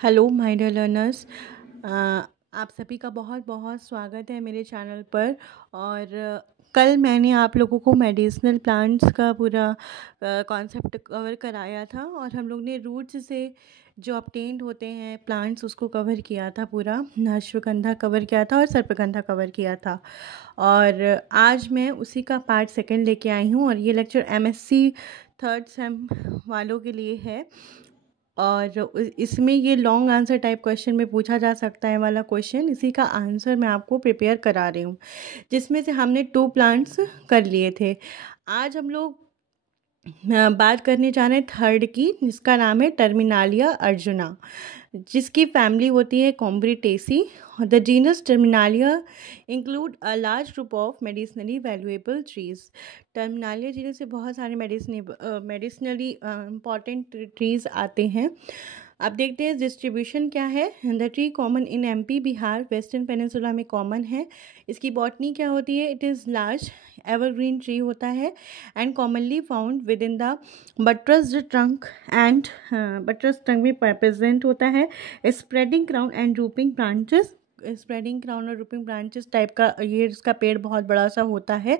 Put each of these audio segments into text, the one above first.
Hello my dear learners. आप सभी का बहुत बहुत स्वागत है मेरे चैनल पर। और कल मैंने आप लोगों को मेडिसिनल प्लांट्स का पूरा कॉन्सेप्ट कवर कराया था और हम लोग ने रूट्स से जो ऑब्टेन्ड होते हैं प्लांट्स उसको कवर किया था। पूरा अश्वगंधा कवर किया था और सर्पगंधा कवर किया था। और आज मैं उसी का पार्ट सेकंड लेके आई हूँ और ये लेक्चर एमएससी थर्ड सेम वालों के लिए है। और इसमें ये लॉन्ग आंसर टाइप क्वेश्चन में पूछा जा सकता है वाला क्वेश्चन, इसी का आंसर मैं आपको प्रिपेयर करा रही हूँ, जिसमें से हमने 2 प्लांट्स कर लिए थे। आज हम लोग बात करने जा रहे हैं थर्ड की, जिसका नाम है टर्मिनालिया अर्जुना, जिसकी फैमिली होती है Combretaceae. The genus Terminalia include a large group of medicinally valuable trees. Terminalia genus से बहुत सारे मेडिसिनली इम्पॉर्टेंट ट्रीज आते हैं। अब देखते हैं डिस्ट्रीब्यूशन क्या है। The tree common in MP, Bihar, western peninsula में कॉमन है। इसकी बॉटनी क्या होती है? It is large evergreen tree होता है and commonly found within the buttressed trunk and buttressed trunk में प्रेजेंट होता है। Spreading crown and drooping branches, spreading crown और रूपिंग ब्रांचेस टाइप का ये इसका पेड़ बहुत बड़ा सा होता है,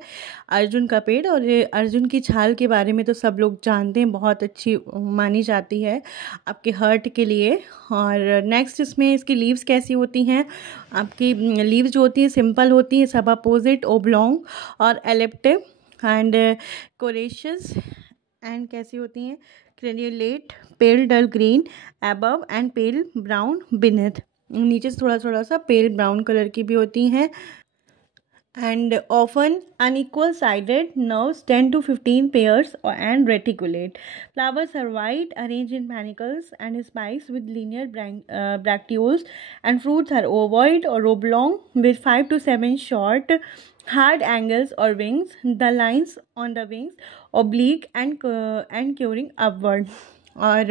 अर्जुन का पेड़। और ये अर्जुन की छाल के बारे में तो सब लोग जानते हैं, बहुत अच्छी मानी जाती है आपके हार्ट के लिए। और नेक्स्ट इसमें इसकी लीव्स कैसी होती हैं? आपकी लीव्स जो होती हैं सिंपल होती हैं, सब अपोजिट, ओब्लॉन्ग और एलिप्टिव एंड कोरेशियस। एंड कैसी होती हैं? Crenulate, pale dull green above and pale brown beneath. नीचे से थोड़ा थोड़ा सा पेल ब्राउन कलर की भी होती हैं। And often unequal sided nerves, 10 to 15 pairs and reticulate. Flowers are white, arranged in panicles and spikes with linear bracteoles, and fruits are ovoid or oblong with 5 to 7 short hard angles or wings. The lines on the wings oblique and curving upward. और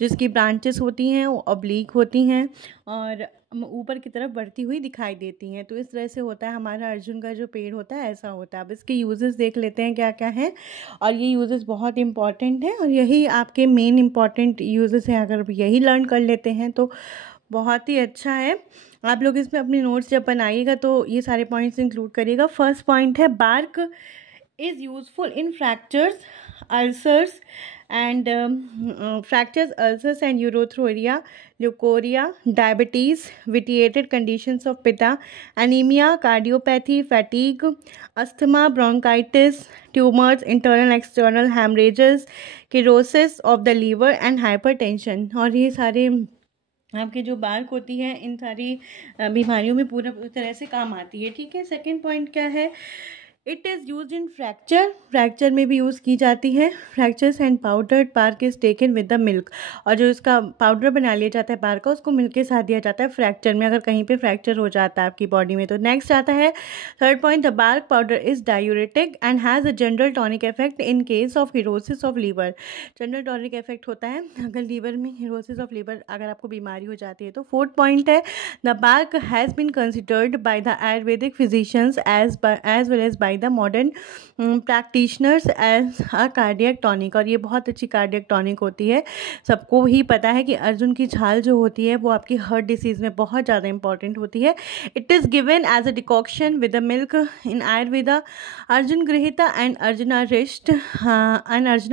जिसकी branches होती हैं वो oblique होती हैं और ऊपर की तरफ बढ़ती हुई दिखाई देती हैं। तो इस तरह से होता है हमारा अर्जुन का जो पेड़ होता है, ऐसा होता है। अब इसके यूजेस देख लेते हैं क्या क्या हैं, और ये यूजेस बहुत इंपॉर्टेंट हैं और यही आपके मेन इंपॉर्टेंट यूजेस हैं। अगर यही लर्न कर लेते हैं तो बहुत ही अच्छा है। आप लोग इसमें अपनी नोट्स जब बनाइएगा तो ये सारे पॉइंट्स इंक्लूड करिएगा। फर्स्ट पॉइंट है, bark is useful in fractures, ulcers and ulcers and urethria, leukorrhea, diabetes, vitiated conditions of pitta, anemia, cardiopathy, fatigue, asthma, bronchitis, tumors, internal external hemorrhages, cirrhosis of the liver and hypertension। और ये सारे आपके जो bark होती है इन सारी बीमारियों में पूरा तरह से काम आती है। ठीक है। सेकेंड पॉइंट क्या है? It is use in fracture, fracture में भी यूज़ की जाती है। Fractures and powdered bark is taken with the milk, और जो इसका पाउडर बना लिया जाता है बार्क का, उसको मिल्क के साथ दिया जाता है फ्रैक्चर में, अगर कहीं पे फ्रैक्चर हो जाता है आपकी बॉडी में। तो नेक्स्ट आता है third point, the bark powder is diuretic and has a general tonic effect in case of cirrhosis of liver. General tonic effect होता है अगर लीवर में हिरोसिस ऑफ लीवर अगर आपको बीमारी हो जाती है। तो फोर्थ पॉइंट है, the bark has been considered by the Ayurvedic physicians as well as by the modern practitioners as a cardiac tonic. और ये बहुत अच्छी कार्डियक टॉनिक होती है। सबको ही पता है कि अर्जुन की छाल जो होती है वो आपकी हार्ट डिसीज़ में बहुत ज़्यादा इंपॉर्टेंट होती है। It is given as a decoction with the milk in Ayurveda. Arjun ghrita and Arjuna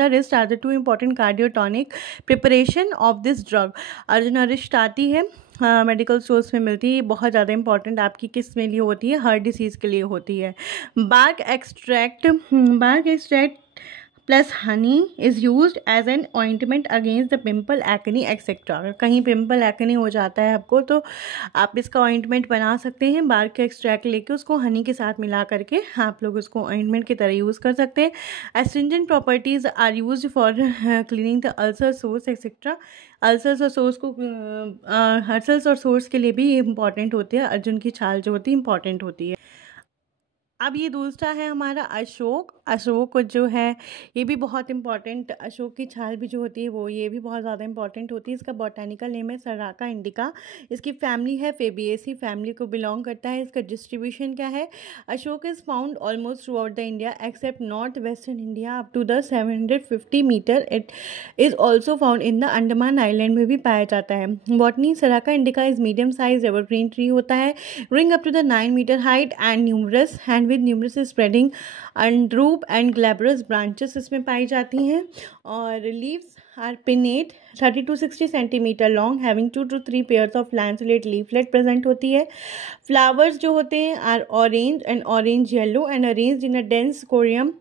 arishta are the 2 important cardiotonic preparation of this drug. Arjuna arishta आती है, मेडिकल स्टोर्स में मिलती है। ये बहुत ज़्यादा इंपॉर्टेंट आपकी किस में लिए होती है? हार्ट डिसीज़ के लिए होती है। Bark extract plus honey is used as an ointment against the pimple, acne etcetera. अगर कहीं पिम्पल एक्ने हो जाता है आपको तो आप इसका ऑइंटमेंट बना सकते हैं। बार्क का एक्सट्रैक्ट लेके उसको हनी के साथ मिला करके आप लोग उसको ऑइंटमेंट की तरह यूज़ कर सकते हैं। Astringent properties are used for cleaning the ulcer, sores etcetera. Ulcers और सोर्स के लिए भी ये इंपॉर्टेंट होती है। अर्जुन की छाल जो होती है इंपॉर्टेंट होती है। अब ये दूसरा है हमारा अशोक। अशोक जो है ये भी बहुत इम्पॉर्टेंट, अशोक की छाल भी जो होती है वो ये भी बहुत ज़्यादा इम्पॉर्टेंट होती है। इसका बॉटैनिकल नेम है सराका इंडिका। इसकी फैमिली है फेबिएसी फैमिली को बिलोंग करता है। इसका डिस्ट्रीब्यूशन क्या है? Ashok is found almost throughout the India except north western India up to the 750 metre. It is also found in the Andaman island में भी पाया जाता है। Botany, Saraca indica is medium size evergreen tree होता है, growing up to the 9 meter height and with numerous spreading and droop and glabrous branches इसमें पाई जाती हैं। और leaves are pinnate 30 to 60 centimeter long having 2 to 3 pairs of lanceolate leaflet present होती है। flowers जो होते हैं are orange and orange yellow and arranged in a dense corium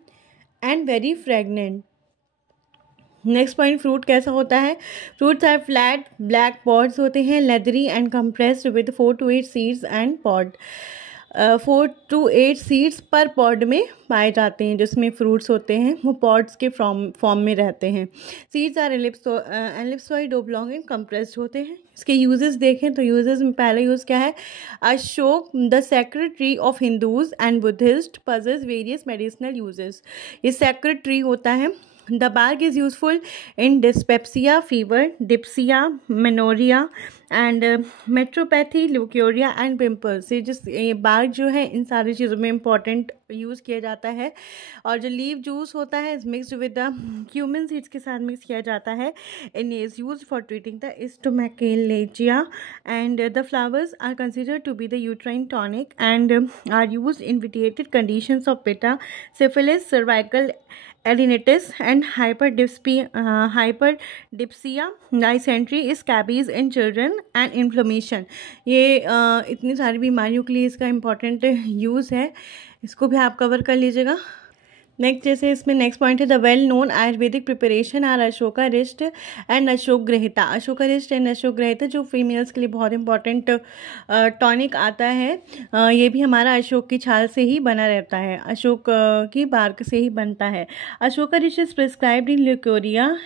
and very fragrant। Next point, fruit कैसा होता है? Fruits are flat black pods होते हैं, leathery and compressed with 4 to 8 seeds and pod. 4 to 8 seeds per pod में पाए जाते हैं। जिसमें फ्रूट्स होते हैं वो पॉड्स के फॉर्म में रहते हैं। Seeds are ellipsoid oblong and compressed होते हैं। इसके यूजेस देखें तो यूजेस में पहला यूज़ क्या है? Ashok the sacred tree of Hindus and Buddhist possess various medicinal uses. ये सैक्रेड ट्री होता है। The bark is useful in dyspepsia, fever, dyspepsia, menorrhea and metropathy, leukorrhea and pimples। ये bark जो है इन सारी चीज़ों में इम्पॉर्टेंट यूज़ किया जाता है। और जो लीव जूस होता है is mixed with the cumin seeds के साथ मिक्स किया जाता है। In is use for treating the stomachalgia and the flowers are considered to be the uterine tonic and are use in vitiated conditions of pitta, syphilis, cervical adenitis and hyperdipsia, dysentery, scabies in children and inflammation. ये इतनी सारी बीमारियों के लिए इसका important use है। इसको भी आप कवर कर लीजिएगा। नेक्स्ट जैसे इसमें नेक्स्ट पॉइंट है the well known Ayurvedic preparation are Ashokarishta and Ashokagrahita. Ashokarishta and Ashokagrahita जो फीमेल्स के लिए बहुत इंपॉर्टेंट टॉनिक आता है, ये भी हमारा अशोक की छाल से ही बना रहता है, अशोक की बार्क से ही बनता है। Ashokarishta is prescribed in leucorrhoea,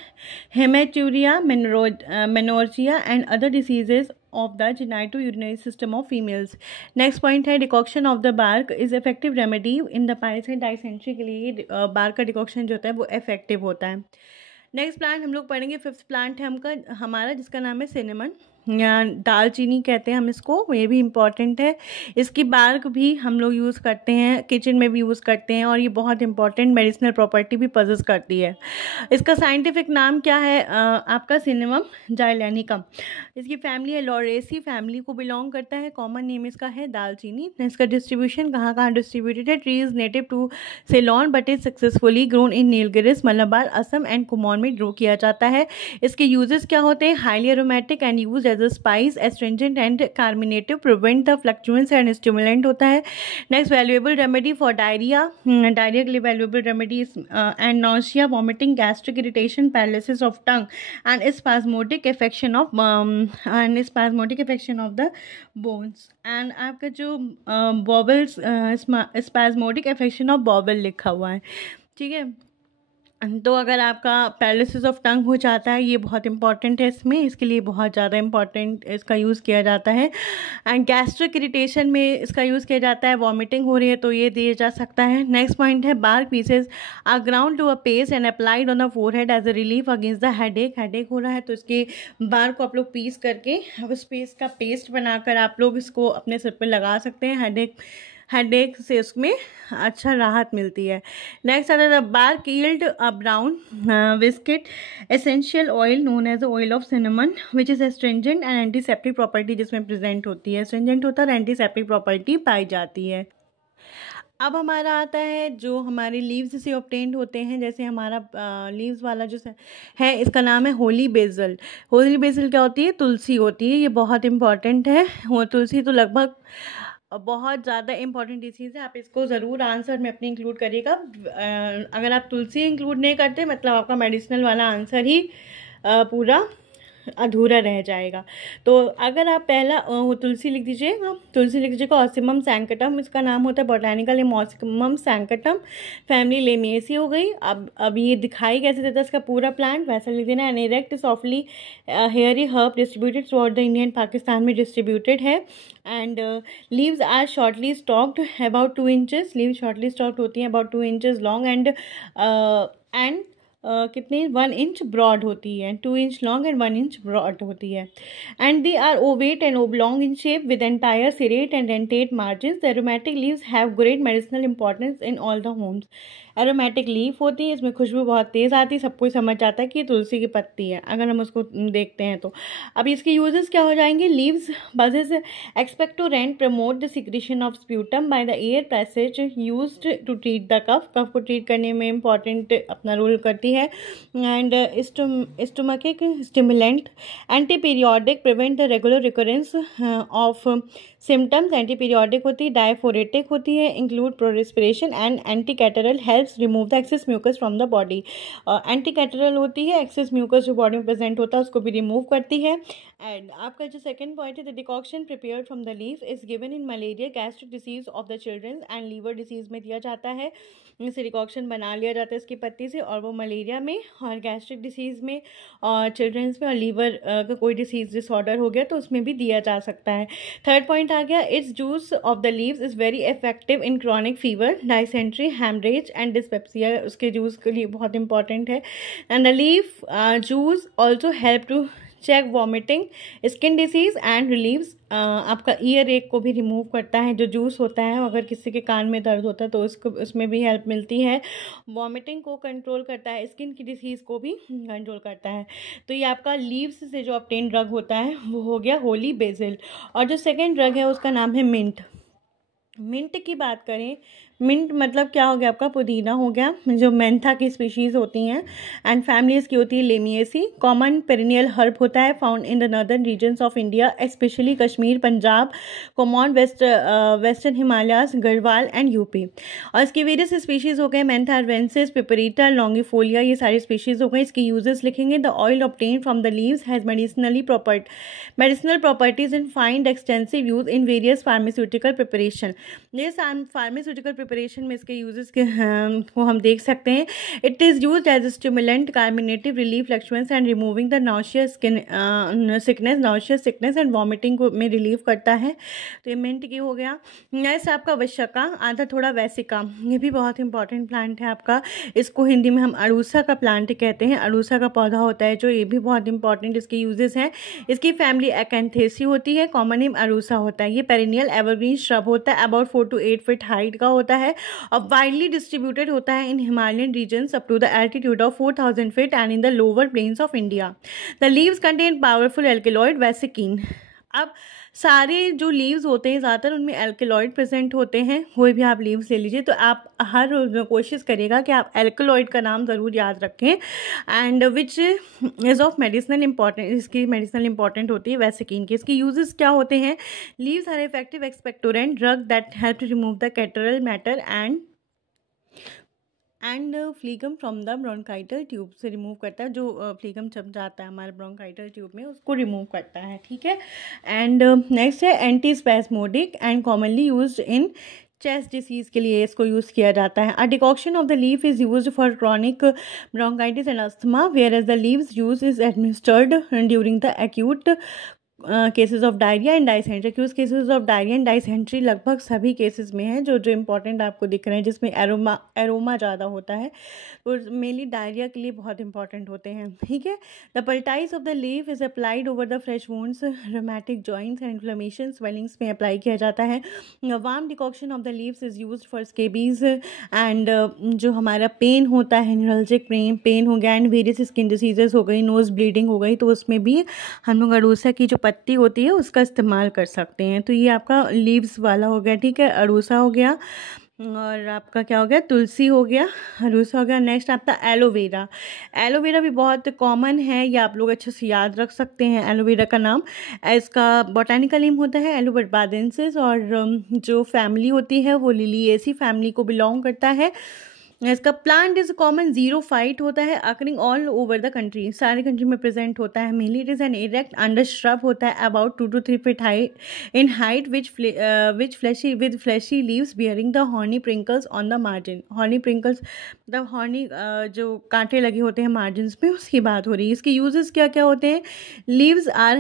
haematuria, menorrhagia and other diseases of the genitourinary system of females। Next point है decoction of the bark is effective remedy in the piles and dysentery के लिए बार्क का decoction जो होता है वो effective होता है। नेक्स्ट प्लांट हम लोग पढ़ेंगे, फिफ्थ प्लांट है हमारा जिसका नाम है सिनेमन या दालचीनी कहते हैं हम इसको। ये भी इम्पॉर्टेंट है। इसकी बार्क भी हम लोग यूज़ करते हैं, किचन में भी यूज़ करते हैं और ये बहुत इंपॉर्टेंट मेडिसिनल प्रॉपर्टी भी पजेस करती है। इसका साइंटिफिक नाम क्या है आपका? सिनेमम जाइलेनिकम। इसकी फैमिली है लॉरेसी फैमिली को बिलोंग करता है। कॉमन नेम इसका है दालचीनी। इसका डिस्ट्रीब्यूशन कहाँ कहाँ डिस्ट्रीब्यूटेड है? Tree is native to Ceylon but is successfully grown in Nilgiris, Malabar, Assam and Kumaon में ग्रो किया जाता है। इसके यूजेस क्या होते हैं? Highly aromatic and use as a spice, astringent and carminative, prevent the flatulence and stimulant होता है। Next valuable remedy for diarrhoea, diarrhoea के लिए valuable remedy and nausea, vomiting, gastric irritation, paralysis of tongue and spasmodic affection of the bones. And आपका जो बॉबल्स spasmodic affection of बॉबल लिखा हुआ है, ठीक है। तो अगर आपका पैरालिसिस ऑफ टंग हो जाता है, ये बहुत इंपॉर्टेंट है इसमें, इसके लिए बहुत ज़्यादा इंपॉर्टेंट इसका यूज़ किया जाता है। एंड गैस्ट्रिक इरिटेशन में इसका यूज़ किया जाता है, वॉमिटिंग हो रही है तो ये दिया जा सकता है। नेक्स्ट पॉइंट है bark pieces are ground to a paste and applied on the forehead as a relief against the headache हो रहा है तो इसके बार्क को आप लोग पीस करके उस पेस्ट का पेस्ट बनाकर आप लोग इसको अपने सिर पर लगा सकते हैं। हेडेक से उसमें अच्छा राहत मिलती है। नेक्स्ट आता है bark yield a brown viscid essential oil known as oil of cinnamon which is astringent and antiseptic property जिसमें प्रेजेंट होती है। एस्ट्रिंजेंट होता है और एंटीसेप्टिक प्रॉपर्टी पाई जाती है। अब हमारा आता है जो हमारे लीव्स से ऑब्टेन्ड होते हैं, जैसे हमारा लीव्स वाला जो है इसका नाम है होली बेसल। होली बेसल क्या होती है? तुलसी होती है। ये बहुत इंपॉर्टेंट है। वो तुलसी तो लगभग बहुत ज़्यादा इंपॉर्टेंट डिसीज़ है, आप इसको ज़रूर आंसर में अपने इंक्लूड करिएगा। अगर आप तुलसी इंक्लूड नहीं करते मतलब आपका मेडिसिनल वाला आंसर ही पूरा अधूरा रह जाएगा। तो अगर आप पहला तुलसी लिख दीजिएगा, तुलसी लिख दीजिएगा। ऑसिमम सैंकटम इसका नाम होता है, बॉटैनिकल नेम ऑसिमम सैंकटम, फैमिली लेमिएसी हो गई। अब ये दिखाई कैसे देता है इसका पूरा प्लांट, वैसा लिख देना। An erect softly hairy herb distributed throughout the Indian Pakistan में डिस्ट्रीब्यूटेड है। And leaves are shortly stalked about 2 inches, leaves shortly stalked होती हैं अबाउट 2 इंचेस लॉन्ग एंड कितनी 1 इंच ब्रॉड होती है, 2 inch long and 1 inch broad होती है। And they are ovate and oblong in shape with entire serrate and dentate margins. The aromatic leaves have great medicinal importance in all the homes. Aromatic leaf होती है, इसमें खुशबू बहुत तेज़ आती है, सबको समझ जाता है कि ये तुलसी की पत्ती है अगर हम उसको देखते हैं तो। अब इसके यूजेस क्या हो जाएंगे। Leaves buds expectorant promote the secretion of sputum by the air passage used to treat the cough, cough को ट्रीट करने में इंपॉर्टेंट अपना रोल करती है। And stomachic stimulant, anti periodic, prevent the regular recurrence of symptoms, anti periodic होती है, diaphoretic होती है, include perspiration and anti catarrhal, helps remove the excess mucus from the body. Anti catarrhal होती है, excess mucus जो body में present होता है उसको भी रिमूव करती है। एंड आपका जो सेकंड पॉइंट है, the decoction prepared from the leaf is given in malaria, gastric disease of the children and liver disease में दिया जाता है। इसे डिकॉक्शन बना लिया जाता है इसकी पत्ती से, और वो मलेरिया में और गैस्ट्रिक डिसीज़ में और चिल्ड्रंस में और लीवर का कोई डिसीज़ डिसऑर्डर हो गया तो उसमें भी दिया जा सकता है। थर्ड पॉइंट आ गया, its juice of the leaves is very effective in chronic fever, dysentery, haemorrhage and dyspepsia, उसके जूस के लिए बहुत इंपॉर्टेंट है। And the leaf juice also help to check vomiting, skin disease and relieves, आपका earache को भी remove करता है जो जूस होता है। अगर किसी के कान में दर्द होता है तो उसमें भी हेल्प मिलती है। वॉमिटिंग को कंट्रोल करता है, स्किन की डिसीज़ को भी कंट्रोल करता है। तो ये आपका लीव्स से जो ऑब्टेन ड्रग होता है वो हो गया होली बेसिल। और जो सेकेंड ड्रग है उसका नाम है मिंट। मिंट की बात करें, मिंट मतलब क्या हो गया आपका, पुदीना हो गया, जो मेंथा की स्पीशीज़ होती हैं। एंड फैमिलीज की होती है लेमिएसी, कॉमन पेरिनियल हर्ब होता है, found in the northern regions of India specially Kashmir, Punjab, common western Himalayas, Garhwal and UP. और इसकी वेरियस स्पीशीज़ हो गए, मेंथा अर्वेंसिस, पिपरीटा, लॉन्गिफोलिया, ये सारी स्पीशीज़ हो गई। इसकी यूजेस लिखेंगे, the oil obtain from the leaves has medicinal properties and find extensive use in various pharmaceutical preparation. ये फार्मास्यूटिकल प्रिपरेशन में इसके यूजेस के को हम देख सकते हैं। It is used as stimulant, carminative, relief flatulence and removing the nauseous sickness and vomiting को में रिलीफ करता है। तो ये मिंट की हो गया। नेक्स्ट आपका वशका, आधा थोड़ा वैसिका, ये भी बहुत इंपॉर्टेंट प्लांट है आपका। इसको हिंदी में हम अड़ूसा का प्लांट कहते हैं, अड़ूसा का पौधा होता है जो, ये भी बहुत इंपॉर्टेंट इसके यूजेस हैं। इसकी फैमिली एकेंथेसी होती है, कॉमन नेम अड़ूसा होता है। ये पेरिनियल एवरग्रीन श्रब होता है, अबाउट 4 to 8 फीट हाइट का होता है और वाइडली डिस्ट्रीब्यूटेड होता है in Himalayan regions up to the altitude of 4000 feet and in the lower plains of India. The leaves contain powerful alkaloid vasicine. अब सारे जो लीव्स होते हैं ज़्यादातर उनमें एल्केलॉइड प्रेजेंट होते हैं, कोई भी आप लीव्स ले लीजिए तो आप हर कोशिश करिएगा कि आप एल्केलॉइड का नाम ज़रूर याद रखें। And which is of medicinal important, इसकी मेडिसिनल इंपॉर्टेंट होती है वेसिकिन की। इसकी यूजेस क्या होते हैं, leaves are effective expectorant drug that help to remove the catarrhal matter and phlegm from the bronchial tube, से रिमूव करता है, जो फ्लीगम जम जाता है हमारे ब्रोंकाइटल ट्यूब में उसको रिमूव करता है, ठीक है। एंड नेक्स्ट है anti spasmodic and commonly used in chest disease के लिए इसको यूज़ किया जाता है। A decoction of the leaf is used for chronic bronchitis and asthma, whereas the leaves use is administered during the acute cases of diarrhoea and dysentery. क्यूज cases of diarrhoea and dysentery लगभग सभी cases में है, जो important आपको दिख रहे हैं जिसमें एरोमा ज़्यादा होता है, तो मेनली डायरिया के लिए बहुत इंपॉर्टेंट होते हैं, ठीक है। The poultice of the leaf is applied over the fresh wounds, rheumatic joints and inflammation, swellings में अप्लाई किया जाता है। Warm decoction of the leaves is used for scabies and जो हमारा पेन होता है, न्यूरल्जिक पेन हो गया एंड वेरियस स्किन डिसीजेज हो गई, नोज ब्लीडिंग हो गई, तो उसमें भी हम लोग अड़ूसा की जो पत्ती होती है उसका इस्तेमाल कर सकते हैं। तो ये आपका लीव्स वाला हो गया, ठीक है, अड़ूसा हो गया। और आपका क्या हो गया, तुलसी हो गया, अड़ूसा हो गया। नेक्स्ट आपका एलोवेरा। एलोवेरा भी बहुत कॉमन है, ये आप लोग अच्छे से याद रख सकते हैं एलोवेरा का नाम। इसका बॉटैनिकल नेम होता है एलोबर्बादेंसिस और जो फैमिली होती है वो लिलिएसी फैमिली को बिलोंग करता है। इसका plant is common xerophyte होता है, occurring all over the country, सारे कंट्री में प्रेजेंट होता है। Mainly it is an erect under shrub होता है about 2 to 3 feet high in height, which fleshy with fleshy leaves bearing the horny prickles on the margin. Horny prickles मतलब horny जो कांटे लगे होते हैं मार्जिन पे, उसकी बात हो रही है। इसके यूजेस क्या क्या होते हैं? Leaves are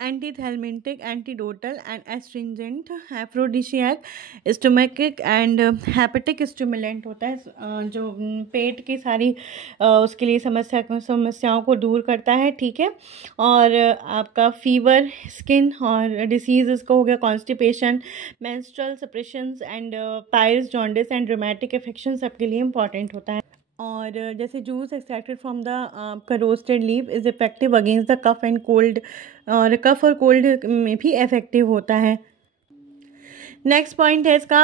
anthelmintic, antidotal and astringent, aphrodisiac, stomachic and hepatic stimulant होता है, जो पेट की सारी उसके लिए समस्याओं को दूर करता है, ठीक है। और आपका फीवर, स्किन और डिसीज इसका हो गया, constipation, menstrual suppressions and piles, jaundice and rheumatic infection सबके लिए इंपॉर्टेंट होता है। और जैसे जूस एक्सट्रैक्टेड फ्रॉम द आपका roasted leaf is effective against the cough and cold, और कफ और कोल्ड में भी इफेक्टिव होता है। नेक्स्ट पॉइंट है इसका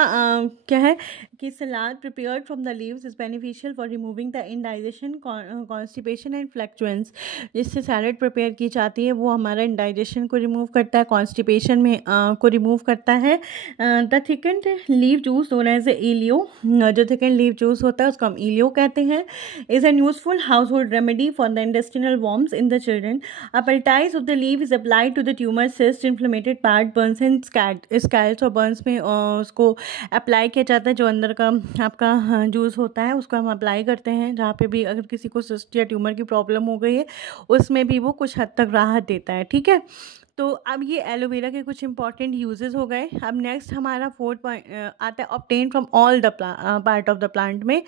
क्या है कि salad prepared from the leaves is beneficial for removing the indigestion, constipation and flatulence. जिससे सैलड प्रिपेयर की जाती है वो हमारा इंडाइजेशन को रिमूव करता है, कॉन्स्टिपेशन में को रिमूव करता है। The thickened leaf juice known as इलियो, जो थिकेंड लीव जूस होता है उसको हम इलियो कहते हैं, is an useful household remedy for the intestinal worms in the children. A poultice of the leaf is applied to the tumour, cyst, inflamed part, burns and scalds, और burns में उसको अप्लाई किया जाता है। जो अंदर का आपका जूस होता है उसको हम अप्लाई करते हैं, जहाँ पे भी अगर किसी को सिस्ट या ट्यूमर की प्रॉब्लम हो गई है उसमें भी वो कुछ हद तक राहत देता है, ठीक है। तो अब ये एलोवेरा के कुछ इंपॉर्टेंट यूजेस हो गए। अब नेक्स्ट हमारा 4th पॉइंट आता है obtain from all the part of the plant में।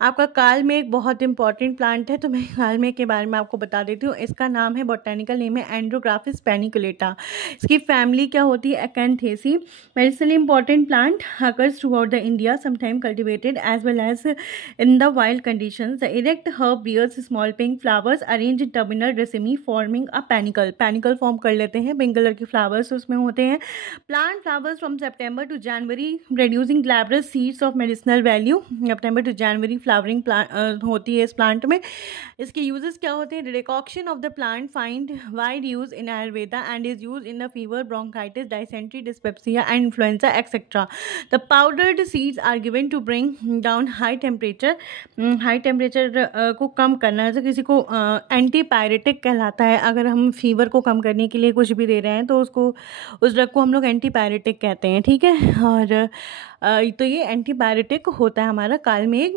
आपका कालमेघ एक बहुत इंपॉर्टेंट प्लांट है, तो मैं कालमेघ के बारे में आपको बता देती हूँ। इसका नाम है, बोटेनिकल नेम है एंड्रोग्राफिस पैनिकुलेटा। इसकी फैमिली क्या होती है? Acanthaceae. Medicinally important plant, occurs throughout the India, sometime cultivated as well as in the wild conditions. The erect herb bears small pink flowers arrange in terminal racemes forming a panicle. Panicle form कर लेते हैं, pink colour के flowers उसमें होते हैं। Plant flowers from September to January, producing glabrous seeds of medicinal value. September to January flowering होती है इस प्लांट में। इसके यूजेस क्या होते हैं? Decoction of the plant find wide use in Ayurveda and is use in the fever, bronchitis, dysentery, dyspepsia and influenza etcetera. The powdered seeds are given to bring down high temperature, high temperature को कम करना, जैसे किसी को antipyretic कहलाता है। अगर हम फीवर को कम करने के लिए कुछ भी दे रहे हैं तो उसको, उस ड्रग को हम लोग एंटीपायरेटिक कहते हैं, ठीक है। और तो ये एंटीपायरेटिक होता है हमारा कालमेघ।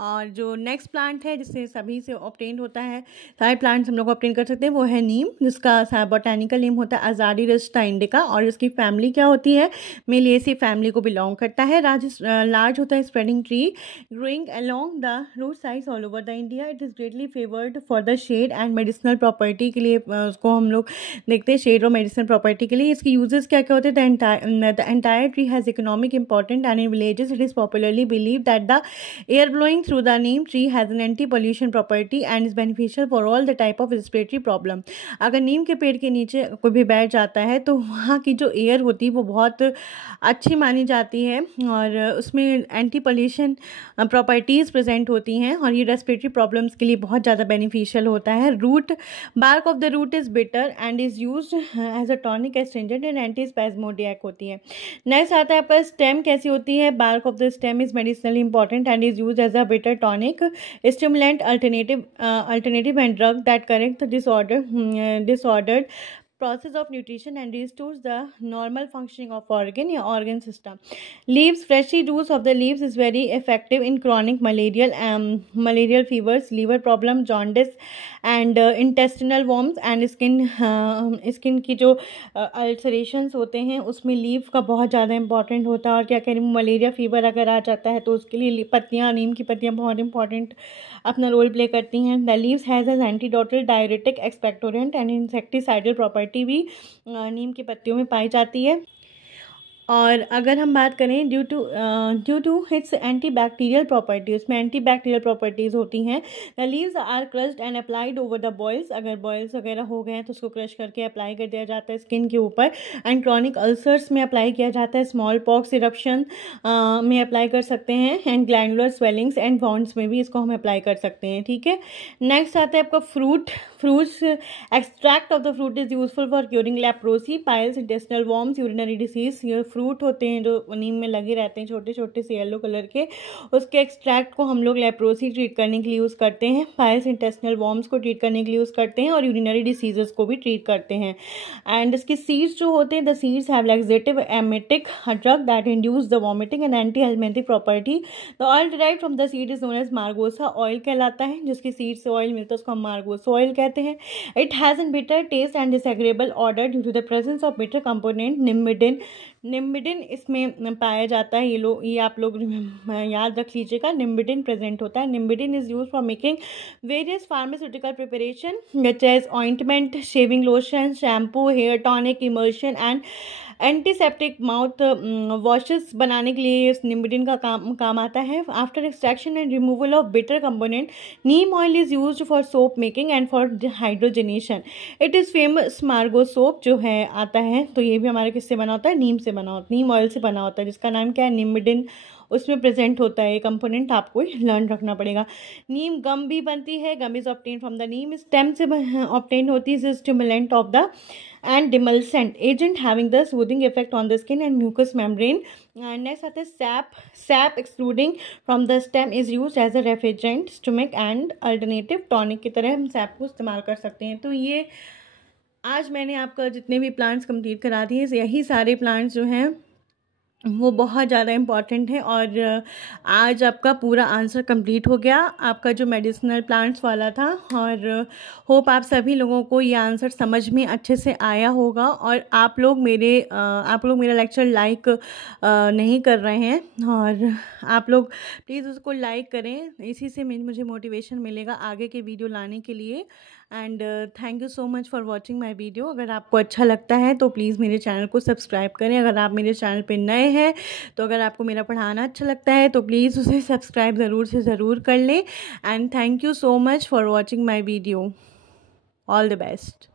और जो नेक्स्ट प्लांट है जिससे सभी से ऑब्टेन होता है, सारे प्लांट्स हम लोग ऑब्टेन कर सकते हैं, वो है नीम, जिसका बोटेनिकल नेम होता है अजाडीरस्टा इंडिका। और इसकी फैमिली क्या होती है? मिलिएसी फैमिली को बिलोंग करता है। लार्ज होता है, spreading tree growing along the road sides all over the India. It is greatly favoured for the shade and medicinal property के लिए उसको हम लोग देखते हैं, शेड और मेडिसिनल प्रॉपर्टी के लिए। इसकी यूजेस क्या क्या होते हैं? The entire tree has economic important and in villages it is popularly believe that the air blowing through the neem tree has an anti-pollution property and is beneficial for all the type of respiratory problem। अगर नीम के पेड़ के नीचे कोई भी बैठ जाता है तो वहाँ की जो एयर होती है वो बहुत अच्छी मानी जाती है, और उसमें एंटी पोल्यूशन प्रॉपर्टीज़ प्रेजेंट होती हैं, और ये रेस्पिरेटरी प्रॉब्लम्स के लिए बहुत ज़्यादा बेनिफिशियल होता है। Root, bark of the root is bitter and is used as a tonic, astringent and anti spasmodic होती है। नेक्स्ट आता है आपका स्टेम कैसी होती है? Bark of the stem is medicinally important and is used as a bitter tonic, stimulant, alternative and drug that correct the disordered process of nutrition and restores the normal functioning of organ system. Leaves, fleshy juice of the leaves is very effective in chronic malarial fevers, liver problem, jaundice and intestinal worms and skin की जो अल्सरेशंस होते हैं उसमें leave का बहुत ज़्यादा important होता है। और क्या कह रही हूँ, मलेरिया फीवर अगर आ जाता है तो उसके लिए पत्तियाँ, नीम की पत्तियाँ बहुत इंपॉर्टेंट अपना रोल प्ले करती हैं। The leaves has as antidotal, diuretic, expectorant and insecticidal property भी नीम की पत्तियों में पाई जाती है। और अगर हम बात करें due to its anti bacterial property, उसमें एंटी बैक्टीरियल प्रॉपर्टीज़ होती हैं। The leaves are crushed and applied over the boils, अगर बॉयल्स वगैरह हो गए हैं तो उसको क्रश करके अप्लाई कर दिया जाता है स्किन के ऊपर। एंड क्रॉनिक अल्सर्स में अप्लाई किया जाता है, स्मॉल पॉक्स इरप्शन में अप्लाई कर सकते हैं, and glandular swellings and wounds में भी इसको हम अप्लाई कर सकते हैं, ठीक है। नेक्स्ट आता है आपका fruits extract of the fruit is useful for curing leprosy, piles, intestinal worms, urinary disease. Fruit होते हैं जो नीम में लगे रहते हैं छोटे छोटे से येलो कलर के, उसके एक्सट्रैक्ट को हम लोग लेप्रोसी ट्रीट करने के लिए यूज़ करते हैं, पाइल्स इंटेस्टिनल वॉर्म्स को ट्रीट करने के लिए यूज़ करते हैं और यूरिनरी डिसीजेस को भी ट्रीट करते हैं। एंड इसके सीड्स जो होते हैं, the seeds have laxative emetic drug that induce the vomiting and anti helminthic property. The oil derived from the seed is known as margosa oil कहलाता है, जिसकी सीड से ऑयल मिलता है उसको हम मार्गोसा ऑयल कहते हैं। It has an bitter taste and disagreeable odour due to the presence of bitter component nimbidin. Nimbidin इसमें पाया जाता है, ये आप लोग याद रख लीजिएगा, निम्बिडिन प्रेजेंट होता है। Nimbidin is use for making various pharmaceutical preparation such as ointment, shaving lotion, shampoo, hair tonic, emulsion and antiseptic mouth washes बनाने के लिए इस निम्बिडिन का काम आता है। After extraction and removal of bitter component, neem oil is used for soap making and for hydrogenation. It is famous Margo soap जो है आता है, तो ये भी हमारे किससे बना होता है, नीम से बना होता है, नीम ऑयल से बना होता है, जिसका नाम क्या है, निम्बिडिन, उसमें प्रेजेंट होता है। ये कंपोनेंट आपको लर्न रखना पड़ेगा। नीम गम भी बनती है, gum is obtain from the neem stem से ऑब्टेन होती है, stimulant of the and demulcent agent having the soothing effect on the skin and mucous membrane. Next आता है sap excluding from the stem is used as a refrigerant, stomach and alternative tonic की तरह हम sap को इस्तेमाल कर सकते हैं। तो ये आज मैंने आपका जितने भी प्लांट्स कंप्लीट करा दिए, यही सारे प्लांट्स जो हैं वो बहुत ज़्यादा इम्पॉर्टेंट है। और आज आपका पूरा आंसर कंप्लीट हो गया, आपका जो मेडिसिनल प्लांट्स वाला था। और होप आप सभी लोगों को ये आंसर समझ में अच्छे से आया होगा। और आप लोग मेरा लेक्चर लाइक नहीं कर रहे हैं, और आप लोग प्लीज़ उसको लाइक करें, इसी से मुझे मोटिवेशन मिलेगा आगे के वीडियो लाने के लिए। And thank you so much for watching my video. अगर आपको अच्छा लगता है तो प्लीज़ मेरे चैनल को सब्सक्राइब करें। अगर आप मेरे चैनल पे नए हैं तो अगर आपको मेरा पढ़ाना अच्छा लगता है तो प्लीज़ उसे सब्सक्राइब ज़रूर से ज़रूर कर लें। And thank you so much for watching my video. All the best.